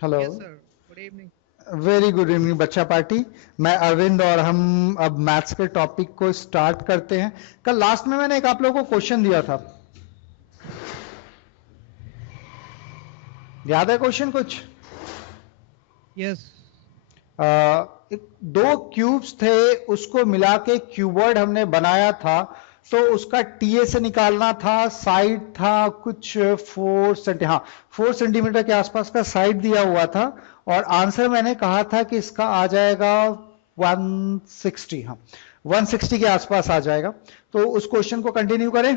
Hello. Yes sir, good evening. Very good evening बच्चा party. मैं अरविंद और हम अब मैथ्स के टॉपिक को स्टार्ट करते हैं। कल लास्ट में मैंने एक आप लोगों को क्वेश्चन दिया था, याद है क्वेश्चन कुछ? यस दो क्यूब्स थे, उसको मिला के क्यूबॉइड हमने बनाया था। तो उसका टीए से निकालना था, साइड था कुछ 4 सेंटीमीटर के आसपास का साइड दिया हुआ था, और आंसर मैंने कहा था कि इसका आ जाएगा 160। हाँ, 160 के आसपास आ जाएगा। तो उस क्वेश्चन को कंटिन्यू करें।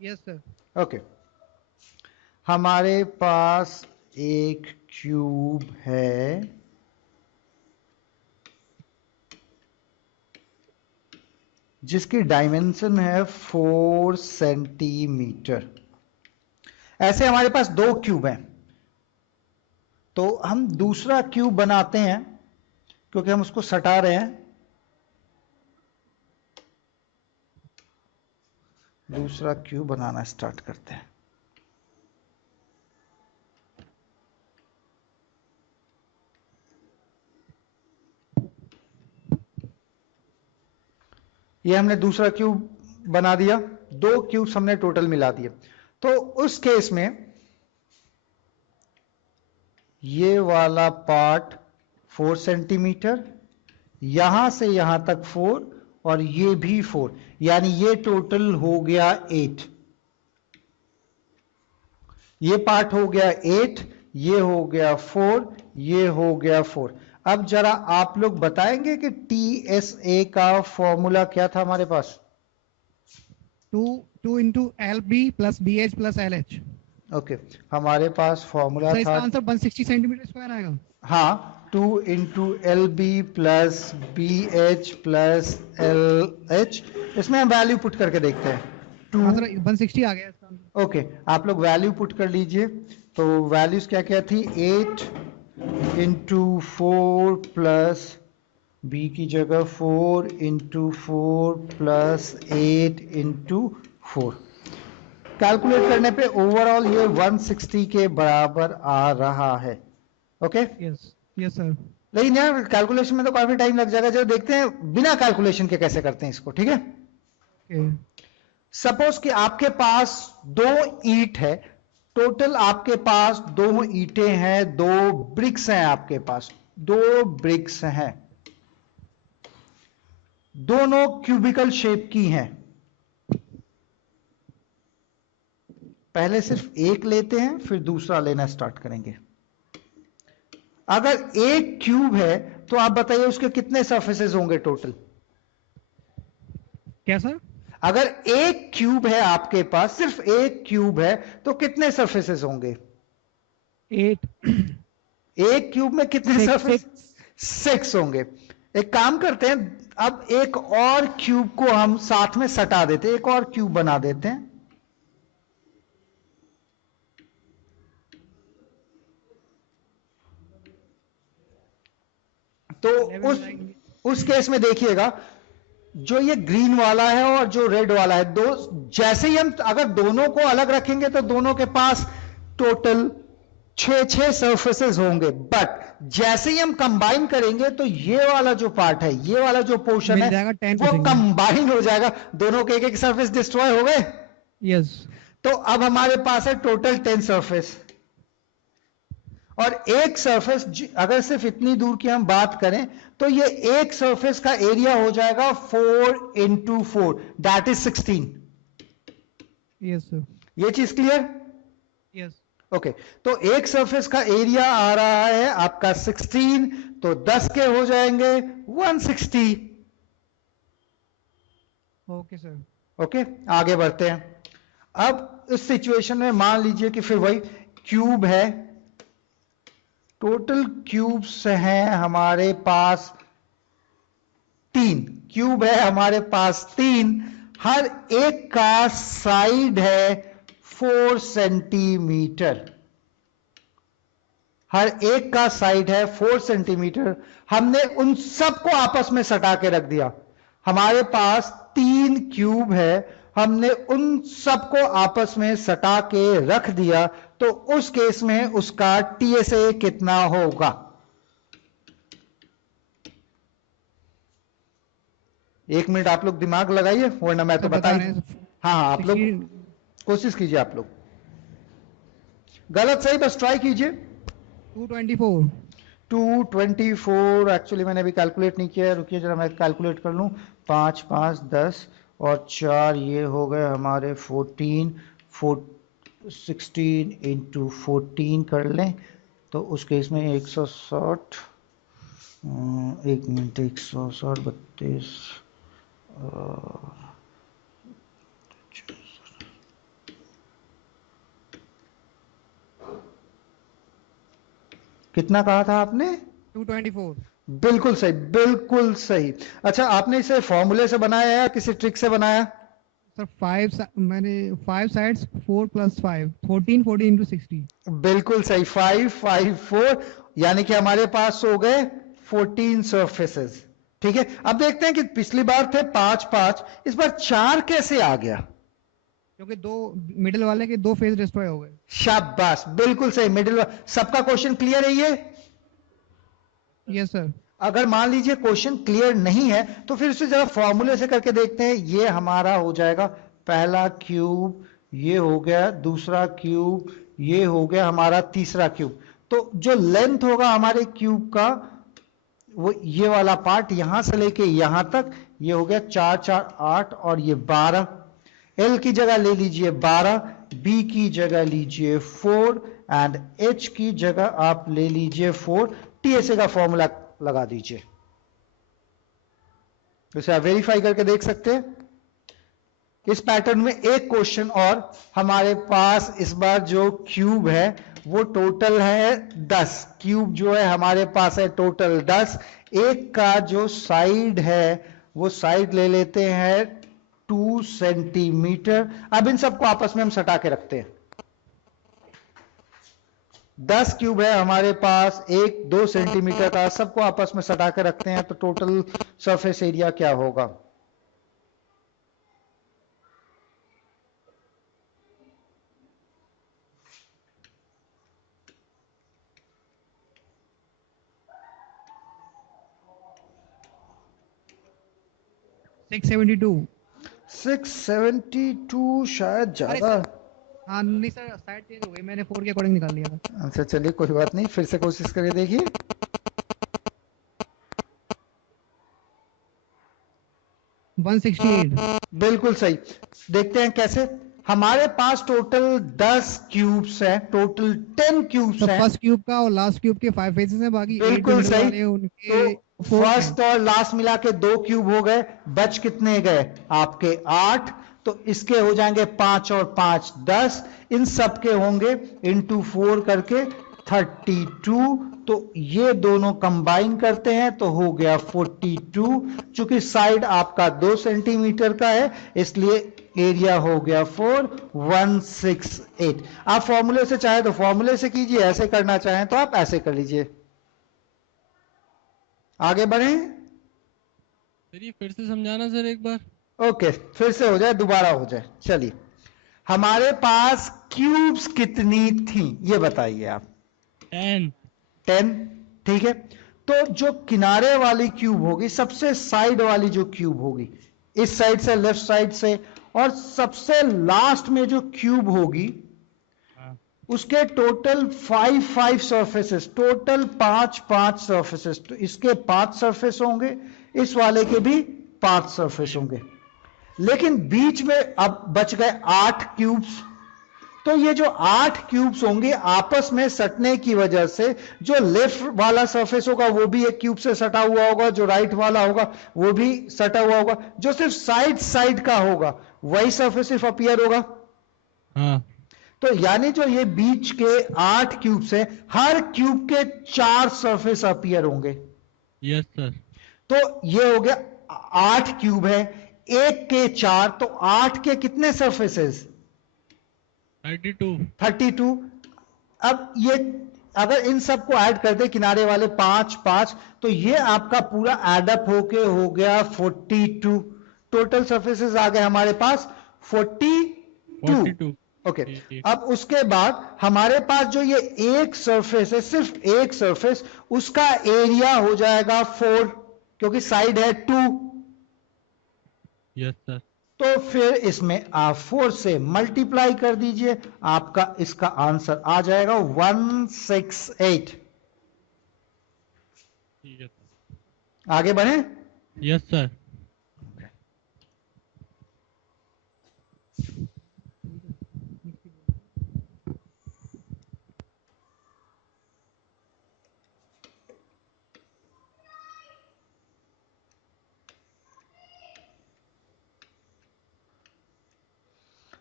Yes sir. ओके, हमारे पास एक क्यूब है, जिसकी डायमेंशन है 4 सेंटीमीटर। ऐसे हमारे पास दो क्यूब हैं, तो हम दूसरा क्यूब बनाते हैं क्योंकि हम उसको सटा रहे हैं। दूसरा क्यूब बनाना स्टार्ट करते हैं। ये हमने दूसरा क्यूब बना दिया, दो क्यूब्स हमने टोटल मिला दिए। तो उस केस में ये वाला पार्ट 4 सेंटीमीटर, यहां से यहां तक 4, और ये भी 4, यानी ये टोटल हो गया 8। ये पार्ट हो गया 8, ये हो गया 4, ये हो गया 4। अब जरा आप लोग बताएंगे कि TSA का फॉर्मूला क्या था हमारे पास? 2 into LB plus BH plus LH। Okay, हमारे पास फॉर्मूला सर इसका था, आंसर 160 सेंटीमीटर स्क्वायर आएगा। हाँ, 2 into LB plus BH plus LH। इसमें हम वैल्यू पुट करके देखते हैं। हाँ सर 160 आ गया इसका आंसर। ओके, आप लोग वैल्यू पुट कर लीजिए। तो वैल्यूज क्या क्या थी? 8 into 4 प्लस B की जगह 4 into 4 प्लस 8 into 4। कैलकुलेट करने पे ओवरऑल ये 160 के बराबर आ रहा है। Okay, yes yes sir. लेकिन यार कैलकुलेशन में तो काफी टाइम लग जाएगा। जो देखते हैं बिना कैलकुलेशन के कैसे करते हैं इसको, ठीक है? सपोज कि आपके पास दो ईंट है, टोटल आपके पास दो ईंटें हैं, दो ब्रिक्स हैं, आपके पास दो ब्रिक्स हैं, दोनों क्यूबिकल शेप की हैं। पहले सिर्फ एक लेते हैं, फिर दूसरा लेना स्टार्ट करेंगे। अगर एक क्यूब है तो आप बताइए उसके कितने सरफेसेस होंगे टोटल? क्या सर? अगर एक क्यूब है आपके पास, सिर्फ एक क्यूब है, तो कितने सरफेसेस होंगे? 8। एक क्यूब में कितने सरफेस? 6 होंगे। एक काम करते हैं, अब एक और क्यूब को हम साथ में सटा देते हैं, एक और क्यूब बना देते हैं। तो उस केस में देखिएगा, जो ये ग्रीन वाला है और जो रेड वाला है, दो जैसे ही हम अगर दोनों को अलग रखेंगे तो दोनों के पास टोटल 6 सरफेसेस होंगे। बट जैसे ही हम कंबाइन करेंगे तो ये वाला जो पार्ट है, ये वाला जो पोर्शन है, वो कंबाइन हो जाएगा। दोनों के एक सरफेस डिस्ट्रॉय हो गए। यस। तो अब हमारे पास है टोटल 10 सरफेस, और एक सरफेस, अगर सिर्फ इतनी दूर की हम बात करें तो ये एक सरफेस का एरिया हो जाएगा 4 into 4, that is 16। Yes sir. ये चीज क्लियर? यस। ओके, तो एक सरफेस का एरिया आ रहा है आपका 16, तो 10 के हो जाएंगे 160। Okay sir. ओके, आगे बढ़ते हैं। अब इस सिचुएशन में मान लीजिए कि फिर वही क्यूब है, टोटल क्यूब्स हैं हमारे पास 3 क्यूब है हमारे पास 3, हर एक का साइड है 4 सेंटीमीटर। हर एक का साइड है 4 सेंटीमीटर। हमने उन सबको आपस में सटा के रख दिया। हमारे पास 3 क्यूब है, हमने उन सबको आपस में सटा के रख दिया, तो उस केस में उसका टीएसए कितना होगा? एक मिनट आप लोग दिमाग लगाइए, वरना मैं तो सर बता बता ही। रहे हैं हाँ हाँ, आप लोग 16 कोशिश कीजिए, आप लोग गलत सही बस ट्राई कीजिए। 224 224 एक्चुअली मैंने अभी कैलकुलेट नहीं किया है, रुकिए जरा मैं कैलकुलेट कर लूं। 5 5 10 और 4 ये हो गए हमारे 16 इंटू 14 कर लें तो उस केस में 160, एक मिनट, 160 32 कितना कहा था आपने? 224 बिल्कुल सही, बिल्कुल सही। अच्छा, आपने इसे फॉर्मूले से बनाया है या किसी ट्रिक से बनाया? सर मैंने 5 साइड्स 4 + 5 14 14 इंटू 60। बिल्कुल सही, 5 5 4, यानी कि हमारे पास हो गए 14 सरफेसेस। ठीक है, अब देखते हैं कि पिछली बार थे 5 5, इस बार 4 कैसे आ गया? क्योंकि दो मिडिल वाले के 2 फेज डिस्ट्रॉय हो गए। शाबाश, बिल्कुल सही, मिडिल। सबका क्वेश्चन क्लियर है ये? Yes sir. अगर मान लीजिए क्वेश्चन क्लियर नहीं है तो फिर उसे जरा फॉर्मूले से करके देखते हैं। ये हमारा हो जाएगा पहला क्यूब, ये हो गया दूसरा क्यूब, ये हो गया हमारा तीसरा क्यूब। तो जो लेंथ होगा हमारे क्यूब का वो ये वाला पार्ट यहां से लेके यहां तक, ये हो गया 4 4 8 और ये 12। एल की जगह ले लीजिए 12, बी की जगह लीजिए 4 एंड एच की जगह आप ले लीजिए 4। टीएसए का फॉर्मूला लगा दीजिए, इसे आप वेरीफाई करके देख सकते हैं। इस पैटर्न में एक क्वेश्चन और हमारे पास इस बार जो क्यूब है वो टोटल है 10। क्यूब जो है हमारे पास है टोटल 10। एक का जो साइड है वो साइड ले लेते हैं 2 सेंटीमीटर। अब इन सबको आपस में हम सटा के रखते हैं। 10 क्यूब है हमारे पास, 1 2 सेंटीमीटर का, सबको आपस में सटा के रखते हैं तो टोटल सरफेस एरिया क्या होगा? $672। 672 शायद ज्यादा। हाँ नहीं सर, साइड चेंज हो गई, मैंने 4 के अकॉर्डिंग निकाल लिया था। अच्छा चलिए कोई बात नहीं, फिर से कोशिश करके देखिए। 168। बिल्कुल सही। देखते हैं कैसे। हमारे पास टोटल 10 क्यूब्स हैं, टोटल 10 क्यूब्स तो हैं। फर्स्ट क्यूब का और लास्ट क्यूब के 5 फेसेस हैं, बाकी 8 बिल्कुल सही। वाले उनके तो 4 फर्स्ट और लास्ट मिला के 2 क्यूब हो गए, बच कितने गए आपके? 8। तो इसके हो जाएंगे 5 और 5 10, इन सब के होंगे इंटू 4 करके 32। तो ये दोनों कंबाइन करते हैं तो हो गया 42। चूंकि साइड आपका 2 सेंटीमीटर का है इसलिए एरिया हो गया 4168। आप फॉर्मूले से चाहे तो फॉर्मूले से कीजिए, ऐसे करना चाहें तो आप ऐसे कर लीजिए। आगे बढ़े। सर ये फिर से समझाना सर एक बार। ओके, फिर से हो जाए, दोबारा हो जाए। चलिए, हमारे पास क्यूब्स कितनी थी ये बताइए आप। 10। ठीक है, तो जो किनारे वाली क्यूब होगी, सबसे साइड वाली जो क्यूब होगी, इस साइड से लेफ्ट साइड से, और सबसे लास्ट में जो क्यूब होगी उसके टोटल 5 5 सरफेसेस, टोटल 5 5 सरफेसेस। तो इसके 5 सरफेस होंगे, इस वाले के भी 5 सरफेस होंगे, लेकिन बीच में अब बच गए 8 क्यूब्स। तो ये जो 8 क्यूब्स होंगे आपस में सटने की वजह से जो लेफ्ट वाला सरफेस होगा वो भी एक क्यूब से सटा हुआ होगा, जो राइट वाला होगा वो भी सटा हुआ होगा, जो सिर्फ साइड साइड का होगा वही सरफेस सिर्फ अपीयर होगा। हाँ। तो यानी जो ये बीच के 8 क्यूब्स है, हर क्यूब के 4 सरफेस अपीयर होंगे। Yes sir. तो ये हो गया 8 क्यूब है, 1 के 4, तो 8 के कितने सरफेसेस? 32। अब ये अगर इन सबको ऐड कर दे किनारे वाले 5 5, तो ये आपका पूरा एडअप होके हो गया 42। टोटल सरफेसेस आ गए हमारे पास 42। 42। ओके, ठीक। अब उसके बाद हमारे पास जो ये एक सरफेस है, सिर्फ एक सरफेस, उसका एरिया हो जाएगा 4, क्योंकि साइड है 2। Yes sir. तो फिर इसमें आप 4 से मल्टीप्लाई कर दीजिए, आपका इसका आंसर आ जाएगा 168। ठीक है सर। आगे बढ़े। Yes sir.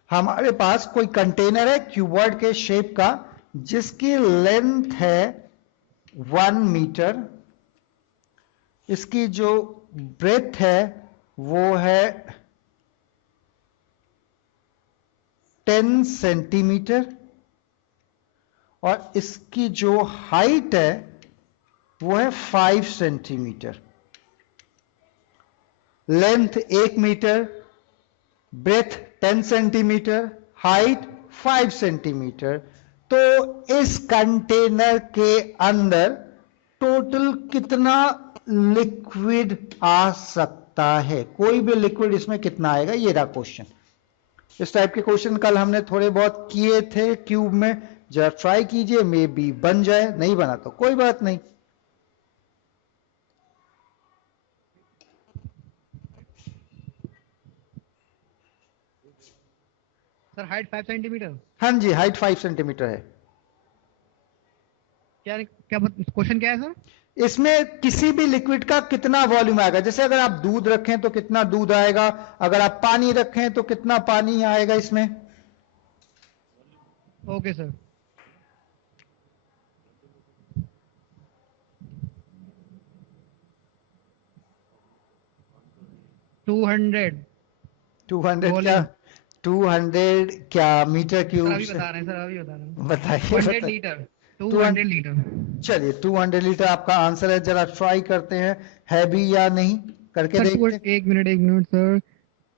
हमारे पास कोई कंटेनर है क्यूबॉइड के शेप का, जिसकी लेंथ है 1 मीटर, इसकी जो ब्रेथ है वो है 10 सेंटीमीटर, और इसकी जो हाइट है वो है 5 centimetre. Length 1 metre, breadth 10 centimetre, height 5 centimetre. तो इस कंटेनर के अंदर टोटल कितना लिक्विड आ सकता है? कोई भी लिक्विड इसमें कितना आएगा, ये रहा क्वेश्चन। इस टाइप के क्वेश्चन कल हमने थोड़े बहुत किए थे क्यूब में, जरा ट्राई कीजिए, मे बी बन जाए, नहीं बना तो कोई बात नहीं। Sir height 5 centimetre. हाँ जी, हाइट 5 सेंटीमीटर है। क्या क्या क्वेश्चन क्या है सर? इसमें किसी भी लिक्विड का कितना वॉल्यूम आएगा, जैसे अगर आप दूध रखें तो कितना दूध आएगा, अगर आप पानी रखें तो कितना पानी आएगा इसमें। Okay sir. टू हंड्रेड 200 क्या? 200 क्या मीटर क्यूब अभी से? बता रहे हैं सर, अभी बता रहे हैं। बताइए 200 बताइए। Litre 200 litre. चलिए 200 लीटर आपका आंसर है, जरा ट्राई करते हैं है भी या नहीं, करके सर देखते हैं। एक मिनट सर,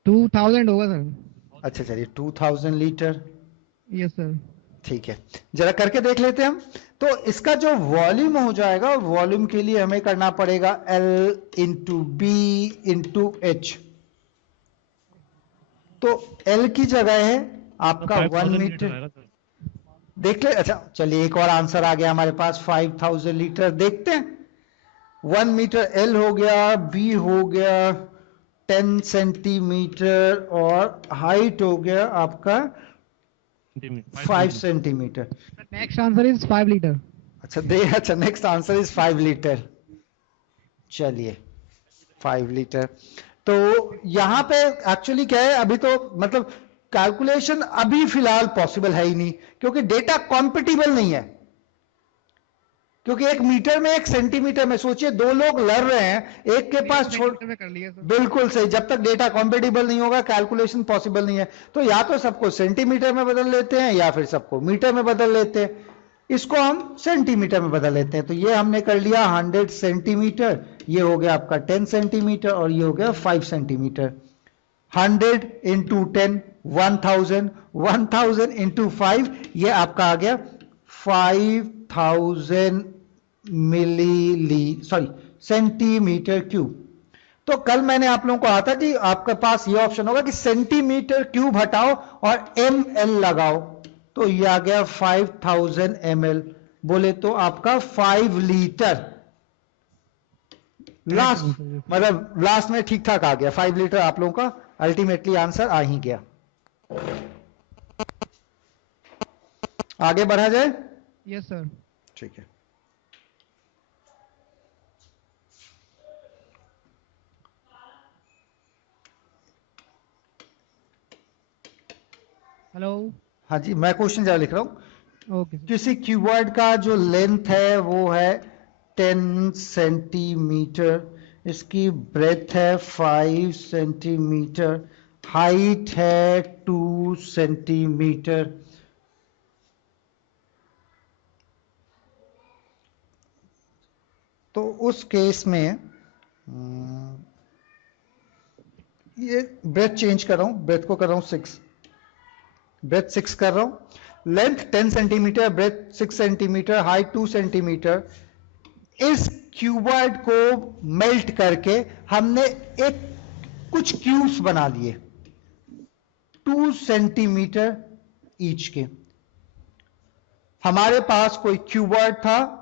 2000 होगा सर। अच्छा चलिए 2000 लीटर, यस सर। ठीक है, जरा करके देख लेते हैं हम। तो इसका जो वॉल्यूम हो जाएगा, वॉल्यूम के लिए हमें करना पड़ेगा L into B into H. तो L की जगह है आपका 1 मीटर, देख ले। अच्छा चलिए, एक और आंसर आ गया हमारे पास 5000 लीटर। देखते हैं, 1 मीटर L हो गया, B हो गया 10 सेंटीमीटर, और हाइट हो गया आपका 5 centimetre. Next answer is 5 litre. अच्छा नेक्स्ट आंसर इज 5 लीटर। चलिए 5 लीटर। तो यहां पे एक्चुअली क्या है, अभी तो मतलब कैलकुलेशन अभी फिलहाल पॉसिबल है ही नहीं, क्योंकि डेटा कॉम्पिटिबल नहीं है। क्योंकि 1 मीटर में 1 सेंटीमीटर में, सोचिए 2 लोग लड़ रहे हैं, एक के पास छोड़, में कर लिया सर। बिल्कुल सही, जब तक डेटा कॉम्पेटिबल नहीं होगा कैलकुलेशन पॉसिबल नहीं है। तो या तो सबको सेंटीमीटर में बदल लेते हैं, या फिर सबको मीटर में बदल लेते हैं। इसको हम सेंटीमीटर में बदल लेते हैं। तो ये हमने कर लिया 100 सेंटीमीटर, ये हो गया आपका 10 सेंटीमीटर, और ये हो गया 5 सेंटीमीटर। 100 इंटू 10 1000, 1000 इंटू 5, ये आपका आ गया 5000 सेंटीमीटर क्यूब। तो कल मैंने आप लोगों को कहा था कि आपके पास ये ऑप्शन होगा कि सेंटीमीटर क्यूब हटाओ और ml लगाओ, तो ये आ गया 5000 ml, बोले तो आपका 5 लीटर। लास्ट मतलब लास्ट में ठीक ठाक आ गया 5 लीटर, आप लोगों का अल्टीमेटली आंसर आ ही गया। आगे बढ़ा जाए। Yes sir. ठीक है, हेलो। हाँ जी, मैं क्वेश्चन जरा लिख रहा हूं। Okay sir. किसी क्यूबॉइड का जो लेंथ है वो है 10 सेंटीमीटर, इसकी ब्रेथ है 5 सेंटीमीटर, हाइट है 2 सेंटीमीटर। तो उस केस में ये ब्रेथ चेंज कर रहा हूं, ब्रेथ को कर रहा हूं 6, ब्रेथ 6 कर रहा हूं, length 10 centimetre, breadth 6 centimetre, height 2 centimetre. इस क्यूबॉइड को मेल्ट करके हमने एक कुछ क्यूब्स बना लिए 2 सेंटीमीटर ईच के। हमारे पास कोई क्यूबॉइड था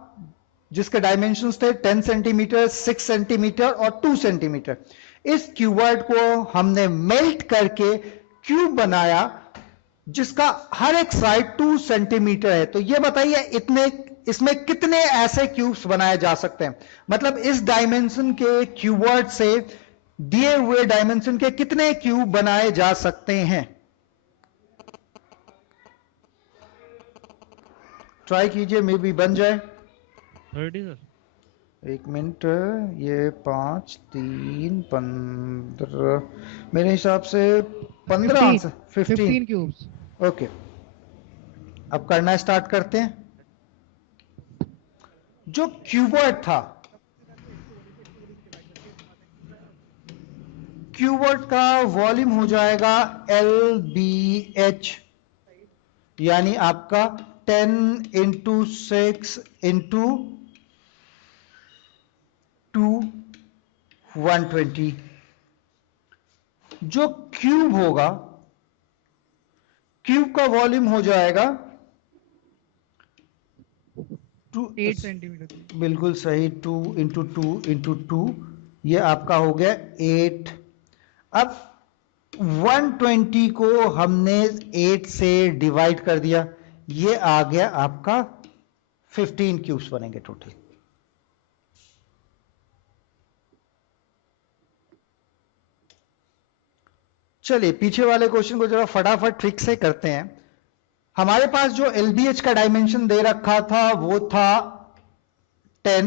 जिसके डायमेंशंस थे 10 सेंटीमीटर, 6 सेंटीमीटर और 2 सेंटीमीटर। इस क्यूबॉइड को हमने मेल्ट करके क्यूब बनाया जिसका हर एक साइड 2 सेंटीमीटर है। तो ये बताइए इसमें कितने ऐसे क्यूब्स बनाए जा सकते हैं? मतलब इस डायमेंशन के क्यूबॉइड से दिए हुए डायमेंशन के कितने क्यूब बनाए जा सकते हैं? ट्राई कीजिए, मे बी बन जाए। 30 सर। 1 मिनट, ये 5 3 15, मेरे हिसाब से 15 आंसर 15 क्यूब्स। ओके, अब करना स्टार्ट करते हैं। जो क्यूबॉइड था, क्यूबॉइड का वॉल्यूम हो जाएगा LBH, यानी आपका 10 इंटू 6 इंटू 2 120। जो क्यूब होगा, क्यूब का वॉल्यूम हो जाएगा 8 सेंटीमीटर। बिल्कुल सही, 2 इंटू 2 इंटू 2, ये आपका हो गया 8। अब 120 को हमने 8 से डिवाइड कर दिया, ये आ गया आपका 15 क्यूब्स बनेंगे टोटल। चलिए पीछे वाले क्वेश्चन को जरा फटाफट ट्रिक से करते हैं। हमारे पास जो LBH का डायमेंशन दे रखा था वो था 10,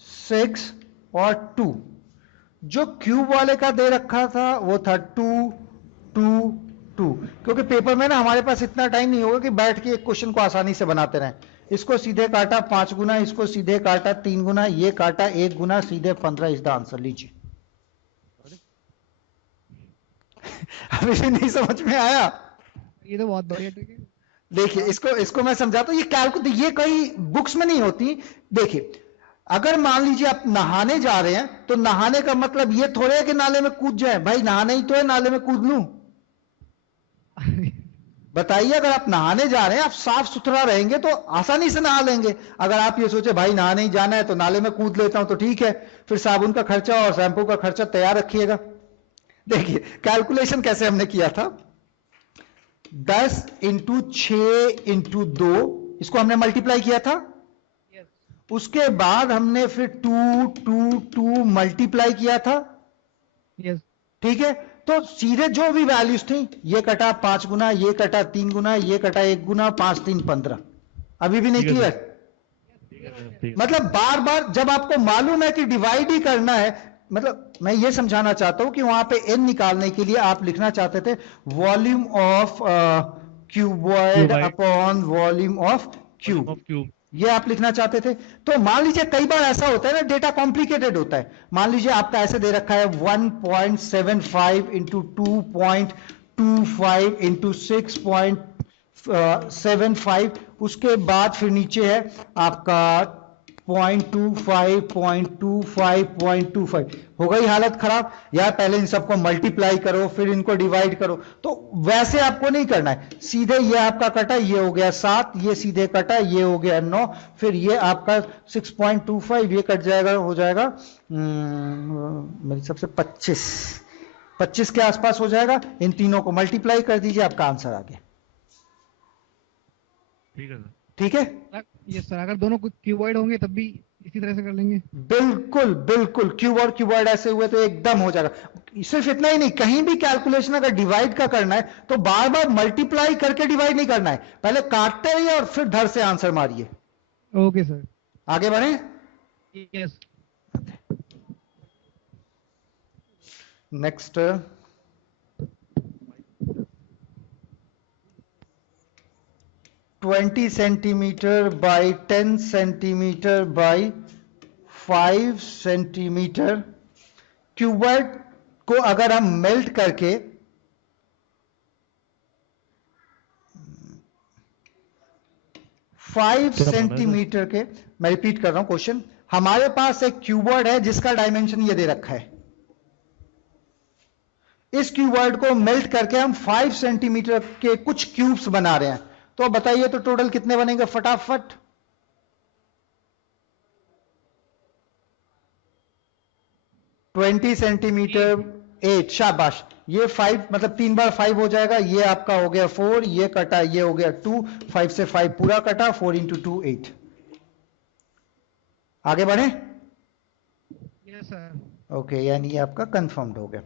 6 और 2। जो क्यूब वाले का दे रखा था वो था 2, 2, 2। क्योंकि पेपर में ना हमारे पास इतना टाइम नहीं होगा कि बैठ के एक क्वेश्चन को आसानी से बनाते रहें। इसको सीधे काटा 5 गुना, इसको सीधे काटा 3 गुना, ये काटा 1 गुना, सीधे 15 इज द आंसर। लीजिए। अभी भी नहीं समझ में आया? ये तो बहुत बढ़िया ट्रिक है। देखिए इसको मैं समझाता हूं। ये कई बुक्स में नहीं होती। देखिए, अगर मान लीजिए आप नहाने जा रहे हैं तो नहाने का मतलब ये थोड़े है कि नाले में कूद जाए। भाई नहाना ही तो है, नाले में कूद लूं? बताइए, अगर आप नहाने जा रहे हैं, आप साफ सुथरा रहेंगे तो आसानी से नहा लेंगे। अगर आप ये सोचे भाई नहाने ही जाना है तो नाले में कूद लेता हूं, तो ठीक है, फिर साबुन का खर्चा और शैंपू का खर्चा तैयार रखिएगा। देखिए कैलकुलेशन कैसे हमने किया था। 10 इंटू 6 इंटू 2, इसको हमने मल्टीप्लाई किया था। उसके बाद हमने फिर 2, 2, 2 मल्टीप्लाई किया था। ठीक है, तो सीधे जो भी वैल्यूज थी, ये कटा 5 गुना, ये कटा 3 गुना, ये कटा 1 गुना, 5 3 15। अभी भी नहीं क्लियर? मतलब बार बार जब आपको मालूम है कि डिवाइड ही करना है, मतलब मैं ये समझाना चाहता हूं कि वहां पे n निकालने के लिए आप लिखना चाहते थे volume of cuboid upon volume of cube, ये आप लिखना चाहते थे। तो मान लीजिए कई बार ऐसा होता है ना, डेटा कॉम्प्लिकेटेड होता है। मान लीजिए आपका ऐसे दे रखा है 1.75 इंटू 2.25 इंटू 6.75, उसके बाद फिर नीचे है आपका 0.25 हो गई हालत खराब। यार पहले इन सबको मल्टीप्लाई करो, फिर इनको डिवाइड करो। तो वैसे आपको नहीं करना है, सीधे ये आपका कटा, ये हो गया 7, ये सीधे कटा, ये हो गया 9, फिर ये आपका 6.25, ये कट जाएगा, हो जाएगा मेरे हिसाब से 25 के आसपास हो जाएगा। इन तीनों को मल्टीप्लाई कर दीजिए, आपका आंसर आ गया। ठीक है सर। ठीक है, यस सर। अगर दोनों क्यूबॉइड होंगे तब भी इसी तरह से कर लेंगे। बिल्कुल बिल्कुल, क्यूब और क्यूबॉइड ऐसे हुए तो एकदम हो जाएगा। सिर्फ इतना ही नहीं, कहीं भी कैलकुलेशन अगर डिवाइड का करना है तो बार बार मल्टीप्लाई करके डिवाइड नहीं करना है, पहले काटते रहिए और फिर धर से आंसर मारिए। ओके सर, आगे बढ़े। Yes. Next, twenty centimetre by 10 centimetre by 5 centimetre cuboid को अगर हम मेल्ट करके 5 सेंटीमीटर के, मैं रिपीट कर रहा हूं क्वेश्चन, हमारे पास एक क्यूबॉइड है जिसका डायमेंशन ये दे रखा है। इस क्यूबॉइड को मेल्ट करके हम 5 सेंटीमीटर के कुछ क्यूब्स बना रहे हैं, तो बताइए तो टोटल कितने बनेंगे फटाफट? 20 सेंटीमीटर 8, शाबाश। ये 5 मतलब 3 बार 5 हो जाएगा, ये आपका हो गया 4, ये कटा, ये हो गया 2, 5 से 5 पूरा कटा, 4 इंटू 2 8। आगे बढ़े? Yes sir. ओके, यानी ये आपका कंफर्म्ड हो गया।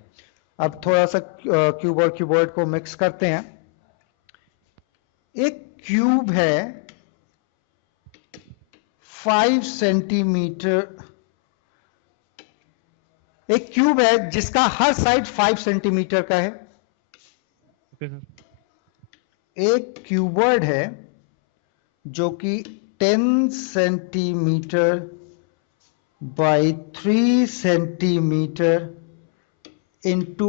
अब थोड़ा सा क्यूब और क्यूबॉइड को मिक्स करते हैं। एक क्यूब है 5 सेंटीमीटर, एक क्यूब है जिसका हर साइड 5 सेंटीमीटर का है। Okay sir. एक क्यूबॉइड है जो कि 10 सेंटीमीटर बाय 3 सेंटीमीटर इंटू,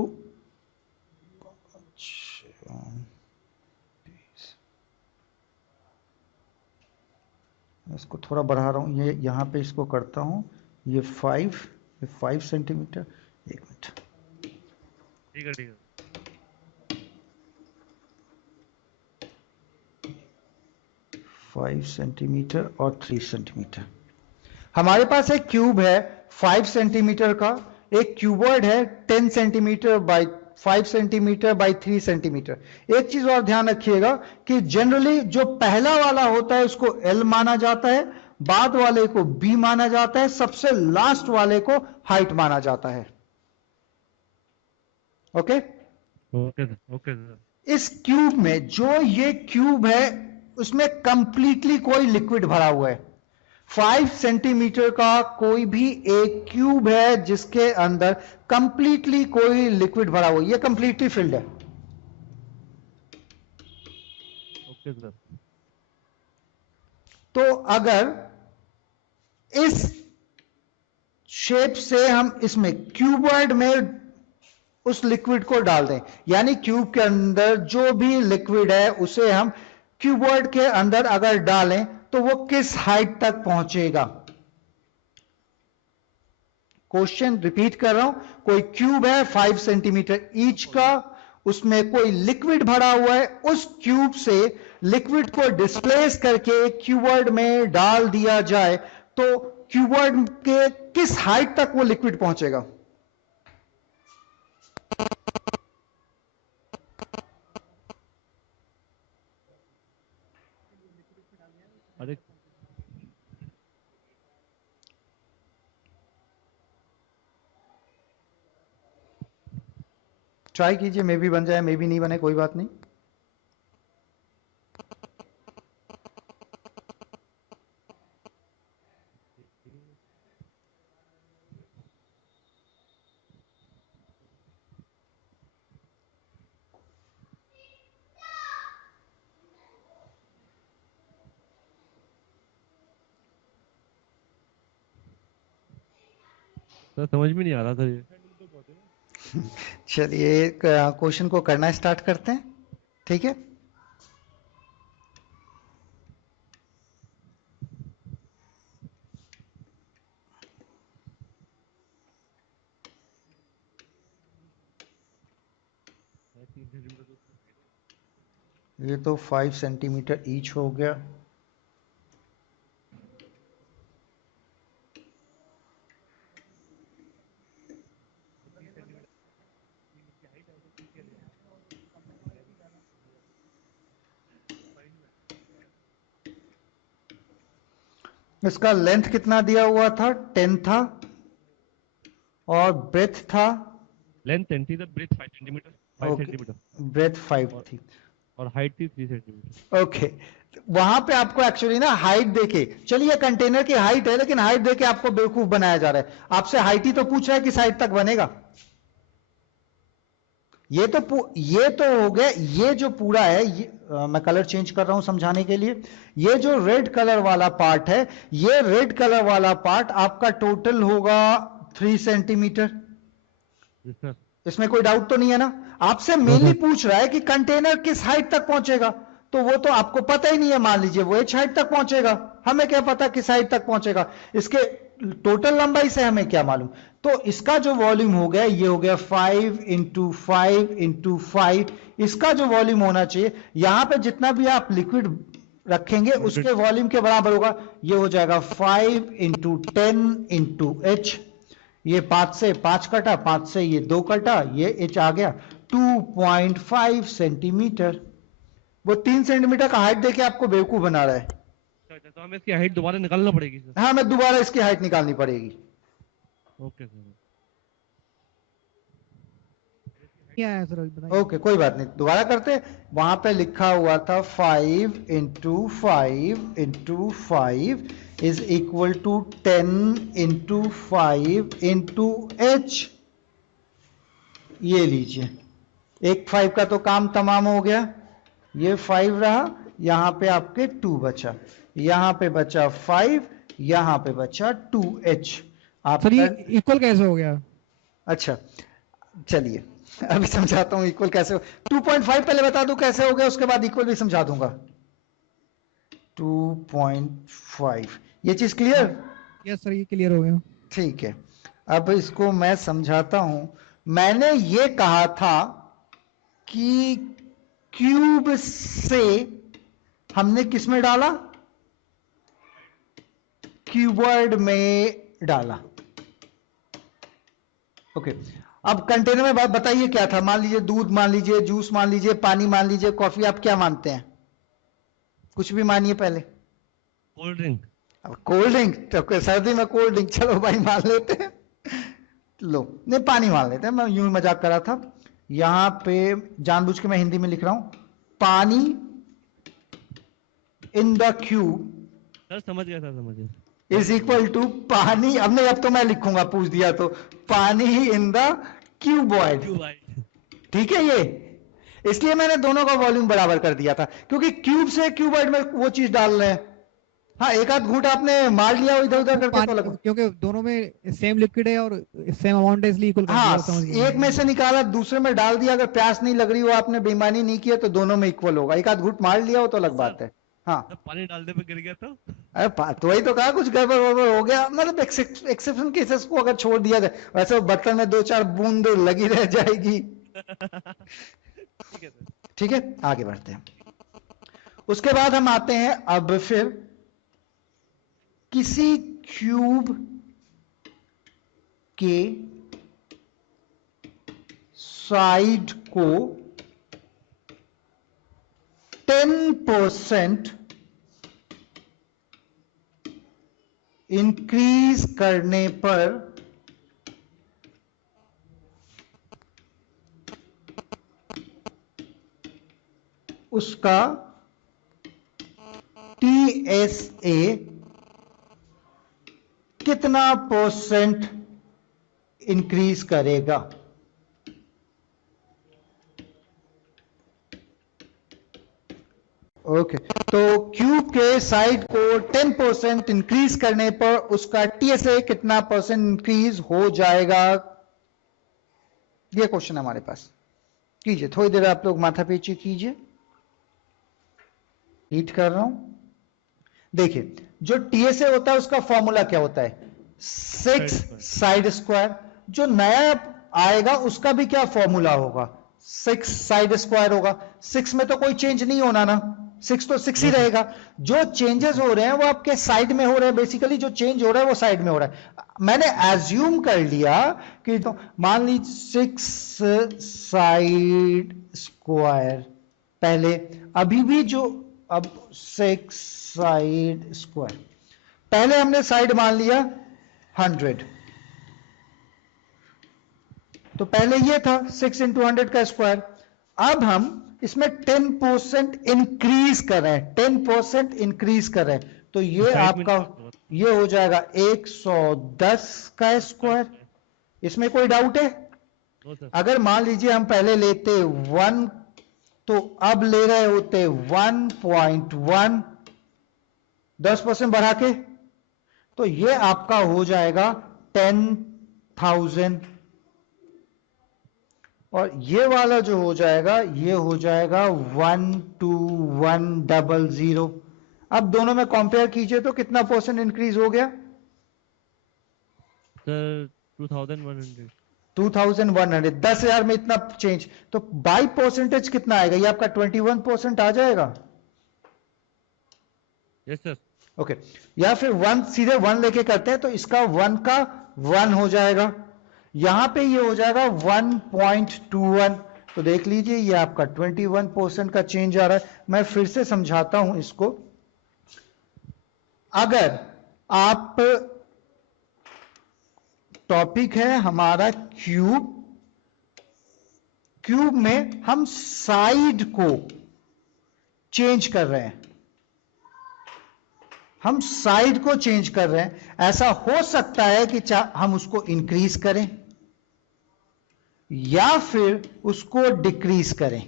इसको थोड़ा बढ़ा रहा हूं, ये यहां पे इसको करता हूं, ये 5 सेंटीमीटर, एक मिनट, ठीक है ठीक है। 5 सेंटीमीटर और 3 सेंटीमीटर। हमारे पास एक क्यूब है 5 सेंटीमीटर का, एक क्यूबॉइड है 10 centimetre bye 5 centimetre bye 3 centimetre. एक चीज और ध्यान रखिएगा कि जनरली जो पहला वाला होता है उसको L माना जाता है, बाद वाले को B माना जाता है, सबसे लास्ट वाले को हाइट माना जाता है। Okay okay sir, okay sir. इस क्यूब में, जो ये क्यूब है उसमें कंप्लीटली कोई लिक्विड भरा हुआ है। 5 सेंटीमीटर का कोई भी एक क्यूब है जिसके अंदर कंप्लीटली कोई लिक्विड भरा हुआ है, ये कंप्लीटली फिल्ड है। Okay sir. तो अगर इस शेप से हम इसमें क्यूबॉइड में उस लिक्विड को डाल दें, यानी क्यूब के अंदर जो भी लिक्विड है उसे हम क्यूबॉइड के अंदर अगर डालें तो वो किस हाइट तक पहुंचेगा? क्वेश्चन रिपीट कर रहा हूं, कोई क्यूब है 5 सेंटीमीटर ईच का, उसमें कोई लिक्विड भरा हुआ है, उस क्यूब से लिक्विड को डिस्प्लेस करके क्यूबॉइड में डाल दिया जाए तो क्यूबॉइड के किस हाइट तक वो लिक्विड पहुंचेगा? अरे ट्राई कीजिए, मे भी बन जाए, मे भी नहीं बने, कोई बात नहीं। सर समझ में नहीं आ रहा था ये। चलिए क्वेश्चन को करना स्टार्ट करते हैं, ठीक है? ये तो 5 सेंटीमीटर ईच हो गया। इसका लेंथ कितना दिया हुआ था? 10 था, और ब्रेथ था, लेंथ 10 थी, ब्रेथ 5 सेंटीमीटर, 5 सेंटीमीटर, ब्रेथ 5 थी, और हाइट थी 3 सेंटीमीटर। ओके। वहां पे आपको एक्चुअली ना हाइट देके, चलिए कंटेनर की हाइट है लेकिन हाइट देके आपको बेवकूफ बनाया जा रहा है। आपसे हाइट ही तो पूछ रहा है किस हाइट तक बनेगा। ये तो हो गया, ये जो पूरा है ये, मैं कलर चेंज कर रहा हूं समझाने के लिए। ये जो रेड कलर वाला पार्ट है, ये रेड कलर वाला पार्ट आपका टोटल होगा 3 सेंटीमीटर। Yes sir. इसमें कोई डाउट तो नहीं है ना? आपसे मेनली पूछ रहा है कि कंटेनर किस हाइट तक पहुंचेगा, तो वो तो आपको पता ही नहीं है। मान लीजिए वो h हाइट तक पहुंचेगा, हमें क्या पता किस हाइट तक पहुंचेगा, इसके टोटल लंबाई से हमें क्या मालूम। तो इसका जो वॉल्यूम हो गया ये हो गया 5 इंटू 5 इंटू 5। इसका जो वॉल्यूम होना चाहिए, यहां पे जितना भी आप लिक्विड रखेंगे उसके वॉल्यूम के बराबर होगा। ये हो जाएगा 5 इंटू 10 इंटू एच। ये 5 से 5 कटा, 5 से ये 2 कटा, ये एच आ गया 2.5 सेंटीमीटर। वो 3 सेंटीमीटर का हाइट देके आपको बेवकूफ बना रहा है। अच्छा, तो हमें इसकी हाइट दोबारा निकालना पड़ेगी सर? हाँ, मैं दोबारा इसकी हाइट निकालनी पड़ेगी। Okay sir. क्या है सर, बताइए। ओके, कोई बात नहीं, दोबारा करते। वहां पे लिखा हुआ था 5 into 5 into 5 is equal to 10 into 5 into H. ये लीजिए, एक 5 का तो काम तमाम हो गया। ये 5 रहा, यहां पे आपके 2 बचा, यहां पे बचा 5, यहां पे बचा 2h। आप सर ये इक्वल कैसे हो गया? अच्छा, चलिए अभी समझाता हूं इक्वल कैसे हो। 2.5 पहले बता दूं कैसे हो गया, उसके बाद इक्वल भी समझा दूंगा। 2.5, ये चीज क्लियर? यस सर, ये क्लियर हो गया। ठीक है, अब इसको मैं समझाता हूं। मैंने ये कहा था कि क्यूब से हमने किस में डाला, क्यूबॉइड में डाला। ओके, अब कंटेनर में बात बताइए क्या था। मान लीजिए दूध, मान लीजिए जूस, मान लीजिए पानी, मान लीजिए कॉफी, आप क्या मानते हैं? कुछ भी मानिए पहले। Cold drink. अब कोल्ड ड्रिंक तो सर्दी में कोल्ड ड्रिंक, चलो भाई मान लेते हैं। लो, नहीं पानी मान लेते हैं, मैं यूं ही मजाक कर रहा था। यहां पे जानबूझ के मैं हिंदी में लिख रहा हूं, पानी इन द क्यूब सर समझ गया, सर समझ गया। इज इक्वल टू पानी, अब नहीं, अब तो मैं लिखूंगा, पूछ दिया तो, पानी इन द क्यूबॉइड। ठीक है, ये इसलिए मैंने दोनों का वॉल्यूम बराबर कर दिया था, क्योंकि क्यूब से क्यूबॉइड में वो चीज डाल रहे हैं। हाँ, एक आध घूंट आपने मार लिया इधर उधर करके तो लगा, क्योंकि दोनों में सेम लिक्विड है और सेम अमाउंट है, इसलिए इक्वल कर दिया। हाँ, समझ गया। एक में से निकाला दूसरे में डाल दिया। अगर प्यास नहीं लग रही हो, आपने बेईमानी नहीं किया, तो दोनों में इक्वल होगा। एक आध घूंट मार लिया हो तो अलग बात है। हाँ, पानी डालने पे गिर गया तो? अरे तो वही तो कहा, कुछ गड़बड़ वड़बड़ हो गया, मतलब एक्सेप्शन केसेस को अगर छोड़ दिया जाए, वैसे बर्तन में 2-4 बूंद लगी रह जाएगी। ठीक है, आगे बढ़ते हैं। उसके बाद हम आते हैं अब फिर किसी क्यूब के साइड को 10% इंक्रीज करने पर उसका TSA कितना % इंक्रीज करेगा। ओके, तो क्यूब के साइड को 10% इंक्रीज करने पर उसका TSA कितना % इंक्रीज हो जाएगा, ये क्वेश्चन हमारे पास। कीजिए, थोड़ी देर आप लोग माथा पीछे कीजिए, हीट कर रहा हूं। देखिए, जो TSA होता है उसका फॉर्मूला क्या होता है, 6 साइड स्क्वायर। जो नया आएगा उसका भी क्या फॉर्मूला होगा, 6 साइड स्क्वायर होगा। 6 में तो कोई चेंज नहीं होना ना, 6 तो 6 ही रहेगा। जो चेंजेस हो रहे हैं वो आपके साइड में हो रहे हैं, बेसिकली जो चेंज हो रहा है वो साइड में हो रहा है। मैंने एज्यूम कर लिया कि तो मान लीजिए 6 साइड स्क्वायर पहले, अभी भी जो, अब 6 साइड स्क्वायर, पहले हमने साइड मान लिया 100, तो पहले ये था 6 इंटू 100 का स्क्वायर। अब हम इसमें 10% इंक्रीज कर रहे हैं, 10% इंक्रीज कर रहे हैं, तो ये आपका ये हो जाएगा 110 का स्क्वायर। इसमें कोई डाउट है? अगर मान लीजिए हम पहले लेते 1, तो अब ले रहे होते 1.1, 10% बढ़ा के, तो ये आपका हो जाएगा 10,000। और ये वाला जो हो जाएगा ये हो जाएगा 12100। अब दोनों में कंपेयर कीजिए तो कितना परसेंट इंक्रीज हो गया? सर 2100। 2100, 10,000 में इतना चेंज, तो बाई परसेंटेज कितना आएगा? ये आपका 21% आ जाएगा। Yes sir. ओके, या फिर 1 सीधे 1 लेके करते हैं तो इसका 1 का 1 हो जाएगा, यहां पे ये हो जाएगा 1.21। तो देख लीजिए ये आपका 21% का चेंज आ रहा है। मैं फिर से समझाता हूं इसको। अगर आप, टॉपिक है हमारा क्यूब, क्यूब में हम साइड को चेंज कर रहे हैं, हम साइड को चेंज कर रहे हैं। ऐसा हो सकता है कि हम उसको इंक्रीज करें या फिर उसको डिक्रीज करें।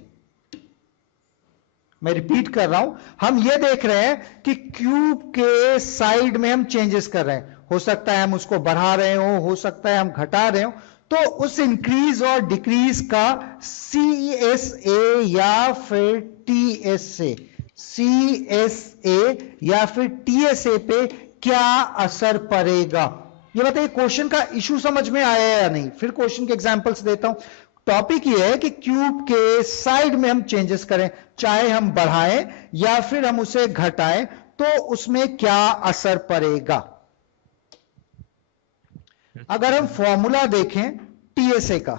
मैं रिपीट कर रहा हूं, हम ये देख रहे हैं कि क्यूब के साइड में हम चेंजेस कर रहे हैं। हो सकता है हम उसको बढ़ा रहे हो सकता है हम घटा रहे हो। तो उस इंक्रीज और डिक्रीज का CSA या फिर TSA, CSA या फिर TSA पे क्या असर पड़ेगा, ये बताइए। क्वेश्चन का इशू समझ में आया या नहीं? फिर क्वेश्चन के एग्जांपल्स देता हूं। टॉपिक ये है कि क्यूब के साइड में हम चेंजेस करें, चाहे हम बढ़ाएं या फिर हम उसे घटाएं, तो उसमें क्या असर पड़ेगा। अगर हम फॉर्मूला देखें TSA का,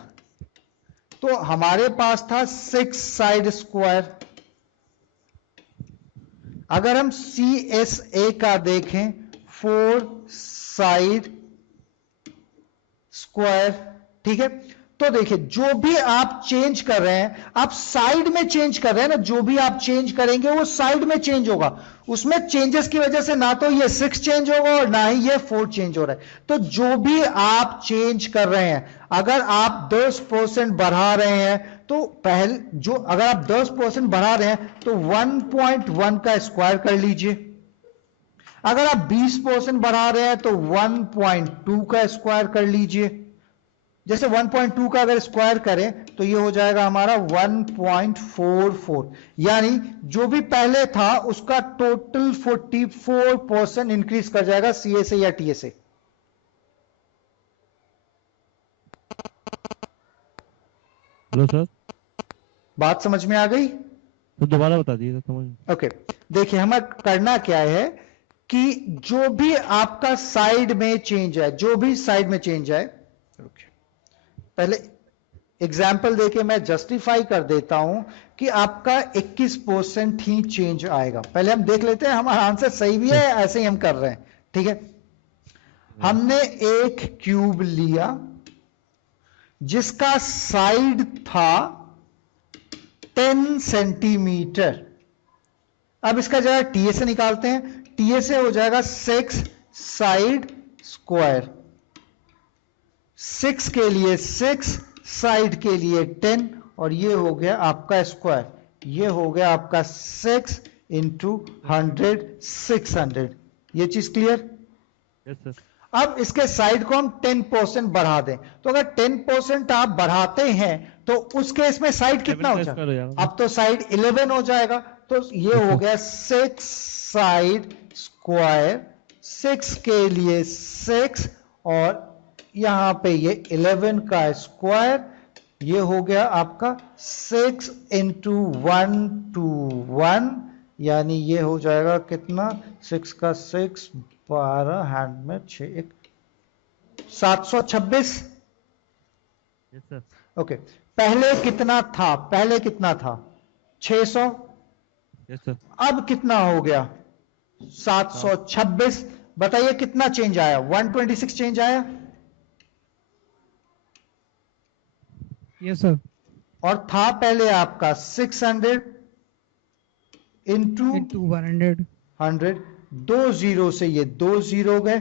तो हमारे पास था 6 साइड स्क्वायर। अगर हम CSA का देखें 4 साइड स्क्वायर, ठीक है। तो देखिए जो भी आप चेंज कर रहे हैं, आप साइड में चेंज कर रहे हैं ना, जो भी आप चेंज करेंगे वो साइड में चेंज होगा। उसमें चेंजेस की वजह से ना तो ये 6 चेंज होगा और ना ही ये 4 चेंज हो रहा है। तो जो भी आप चेंज कर रहे हैं, अगर आप 10% बढ़ा रहे हैं तो पहले जो, अगर आप 10% बढ़ा रहे हैं तो 1.1 का स्क्वायर कर लीजिए। अगर आप 20% बढ़ा रहे हैं तो 1.2 का स्क्वायर कर लीजिए। जैसे 1.2 का अगर स्क्वायर करें तो ये हो जाएगा हमारा 1.44, यानी जो भी पहले था उसका टोटल 44% इंक्रीज कर जाएगा CSA या TSA। हेलो सर, बात समझ में आ गई? तो दोबारा बता दीजिए समझ। ओके, देखिए हमें करना क्या है कि जो भी आपका साइड में चेंज है, जो भी साइड में चेंज है, पहले एग्जाम्पल देके मैं जस्टिफाई कर देता हूं कि आपका 21% ही चेंज आएगा। पहले हम देख लेते हैं हमारा आंसर सही भी है, ऐसे ही हम कर रहे हैं, ठीक है। हमने एक क्यूब लिया जिसका साइड था 10 सेंटीमीटर। अब इसका जगह TSA निकालते हैं। TSA हो जाएगा 6 साइड स्क्वायर, 6 के लिए 6, साइड के लिए 10, और ये हो गया आपका स्क्वायर। ये हो गया आपका 6 इंटू 100, 600। ये चीज क्लियर? Yes sir. अब इसके साइड को हम 10% बढ़ा दें, तो अगर 10% आप बढ़ाते हैं तो उस केस में साइड कितना हो जाएगा? अब तो साइड 11 हो जाएगा। तो ये हो गया 6 साइड स्क्वायर, 6 के लिए 6 और यहां पे ये 11 का स्क्वायर। ये हो गया आपका 6 इंटू 121, यानी ये हो जाएगा कितना? 6 का 6, 12, हैंड में 6, 726। Yes sir. ओके, पहले कितना था? पहले कितना था? 600। Yes sir. अब कितना हो गया? 726। बताइए कितना चेंज आया? 126 चेंज आया। Yes sir. और था पहले आपका 600 इंटू 100। 100, 2 जीरो से ये 2 जीरो गए,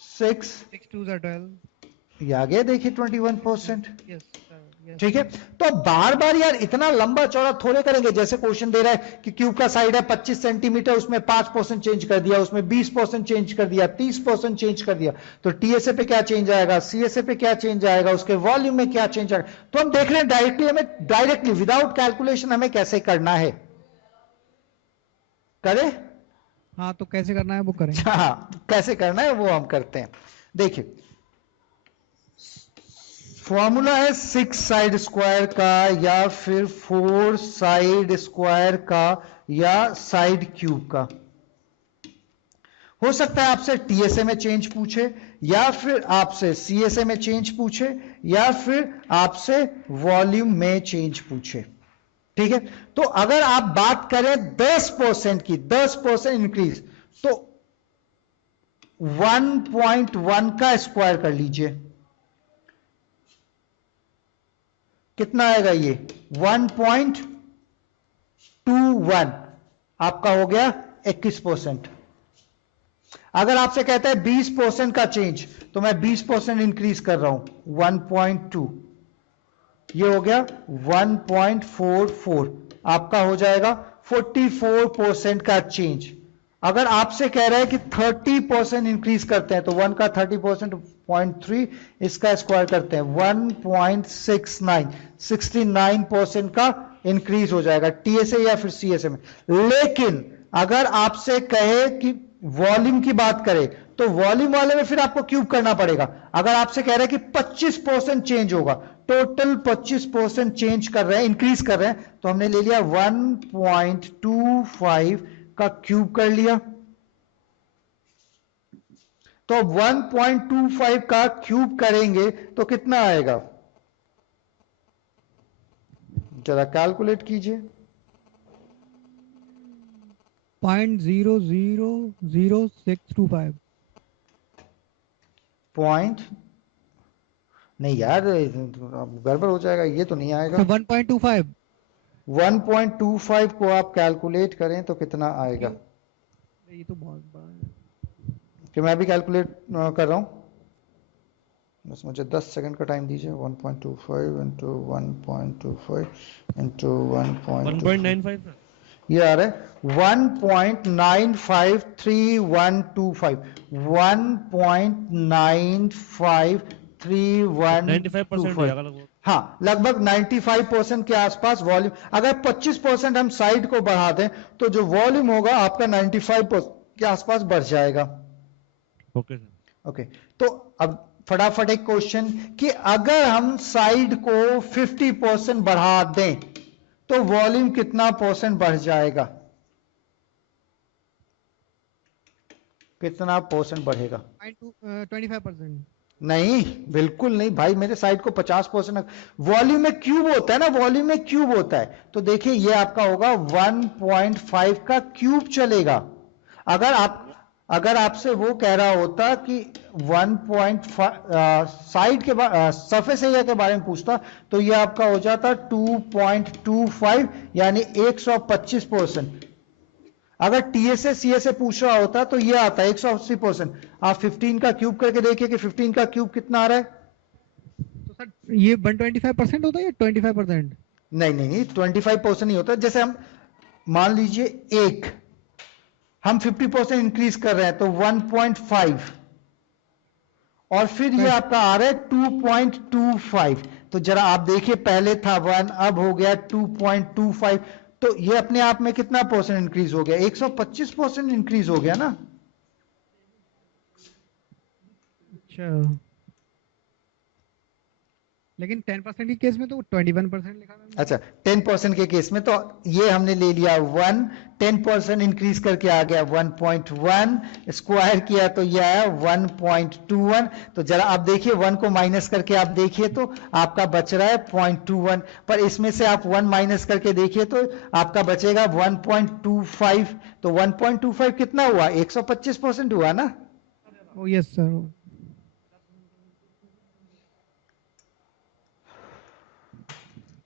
6 6 2 12। ये आ गया। देखिए 21%। यस सर, ठीक है, तो बार बार यार इतना लंबा चौड़ा थोड़े करेंगे। जैसे क्वेश्चन दे रहा है कि क्यूब का साइड है 25 सेंटीमीटर, उसमें 5% चेंज कर दिया, उसमें 20% चेंज कर दिया, 30% चेंज कर दिया, तो टीएसए पे क्या चेंज आएगा, सीएसए पे क्या चेंज आएगा, उसके वॉल्यूम में क्या चेंज आएगा। तो हम देख रहे हैं डायरेक्टली विदाउट कैलकुलेशन हमें कैसे करना है। करें? हाँ, तो कैसे करना है वो करें। हाँ, कैसे करना है वो हम करते हैं। देखिए, फॉर्मूला है 6 साइड स्क्वायर का या फिर 4 साइड स्क्वायर का या साइड क्यूब का। हो सकता है आपसे टीएसए में चेंज पूछे, या फिर आपसे सीएसए में चेंज पूछे, या फिर आपसे वॉल्यूम में चेंज पूछे। ठीक है, तो अगर आप बात करें 10% की, 10% इंक्रीज, तो 1.1 का स्क्वायर कर लीजिए, कितना आएगा ये 1.21, आपका हो गया 21%। अगर आपसे कहता है 20% का चेंज, तो मैं 20% इंक्रीज कर रहा हूं 1.2, ये हो गया 1.44, आपका हो जाएगा 44% का चेंज। अगर आपसे कह रहा है कि 30% इंक्रीज करते हैं, तो 1 का 30% 0.3, इसका स्क्वायर करते हैं 1.69, 69% का इंक्रीज हो जाएगा टीएसए या फिर सीएसए में। लेकिन अगर आपसे कहे कि वॉल्यूम की बात करें, तो वॉल्यूम वाले में फिर आपको क्यूब करना पड़ेगा। अगर आपसे कह रहे हैं कि 25% चेंज होगा, टोटल 25% चेंज कर रहे हैं, इंक्रीज कर रहे हैं, तो हमने ले लिया 1.25 का क्यूब कर लिया। तो 1.25 का क्यूब करेंगे तो कितना आएगा, जरा कैलकुलेट कीजिए। 0.000625 पॉइंट नहीं यार, अब गड़बड़ हो जाएगा, ये तो नहीं आएगा। तो 1.25 1.25 को आप कैलकुलेट करें तो कितना आएगा, ये तो बहुत बड़ा है। कि मैं भी कैलकुलेट कर रहा हूं, बस मुझे 10 सेकंड का टाइम दीजिए। 1.25 इंटू 1.25 इंटू 1.95 सर। ये आ रहा है 1.953125, 1.953125। हाँ, लगभग 95% के आसपास वॉल्यूम। अगर 25% हम साइड को बढ़ा दें, तो जो वॉल्यूम होगा आपका 95% के आसपास बढ़ जाएगा। Okay sir. ओके, तो अब फटाफट एक क्वेश्चन कि अगर हम साइड को 50% बढ़ा दें, तो वॉल्यूम कितना परसेंट बढ़ जाएगा, कितना परसेंट बढ़ेगा? 25%। नहीं, बिल्कुल नहीं भाई, मेरे साइड को 50%। वॉल्यूम में क्यूब होता है ना, वॉल्यूम में क्यूब होता है, तो देखिए ये आपका होगा 1.5 का क्यूब चलेगा। अगर आपसे वो कह रहा होता कि 1.5 साइड के सरफेस एरिया के बारे में पूछता, तो ये आपका हो जाता 2.25 यानी 125%। अगर टीएसए सीएसए पूछ रहा होता तो ये आता है 180%। आप 15 का क्यूब करके देखिए कि 15 का क्यूब कितना आ रहा है। तो सर ये 125% होता है या 25%? नहीं, 25% नहीं होता। जैसे हम मान लीजिए हम 50% इंक्रीज कर रहे हैं, तो 1.5, और फिर ये आपका आ रहा है 2.25। तो जरा आप देखिए, पहले था 1, अब हो गया 2.25, तो ये अपने आप में कितना परसेंट इंक्रीज हो गया? 125% इंक्रीज हो गया ना। अच्छा, लेकिन 10% के केस में तो 21% लिखा है। अच्छा, 10% के केस में तो ये हमने ले लिया 1, 10% इंक्रीज करके आ गया 1.1, स्क्वायर किया तो ये आया 1.21। तो जरा आप देखिए 1 को माइनस करके आप देखिए तो आपका बच रहा है 0.21, पर इसमें से आप 1 माइनस करके देखिए तो आपका बचेगा 1.25। तो 1.25 कितना हुआ? 125% हुआ ना। ओ यस सर।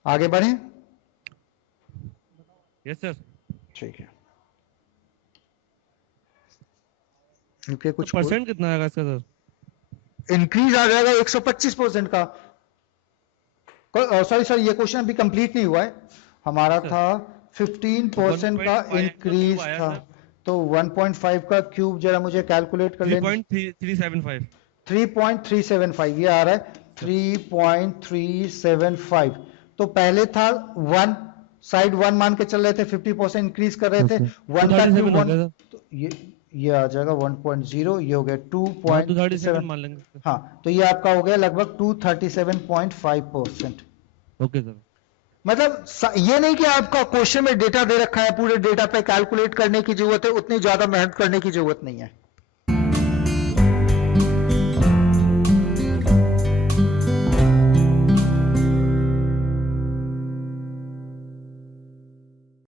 आगे बढ़े। Yes sir. ठीक है, इनके कुछ परसेंट कितना आएगा इसका सर? इंक्रीज आ जाएगा 125% का। सॉरी सर, ये क्वेश्चन अभी कंप्लीट नहीं हुआ है हमारा। था 15% का 1.5 इंक्रीज आया था, सर। तो 1.5 का क्यूब जरा मुझे कैलकुलेट कर लेना। 3.375 3.375 ये आ रहा है 3.375। तो पहले था 1, साइड 1 मान के चल रहे थे, 50% इंक्रीज कर रहे थे। 1 का क्यूब 1, तो ये आ जाएगा 1.0, ये हो गया 2.7 मान लेंगे। हाँ, तो ये आपका हो गया लगभग 237.5%। Okay sir. मतलब ये नहीं कि आपका क्वेश्चन में डेटा दे रखा है, पूरे डेटा पे कैलकुलेट करने की जरूरत है, उतनी ज्यादा मेहनत करने की जरूरत नहीं है।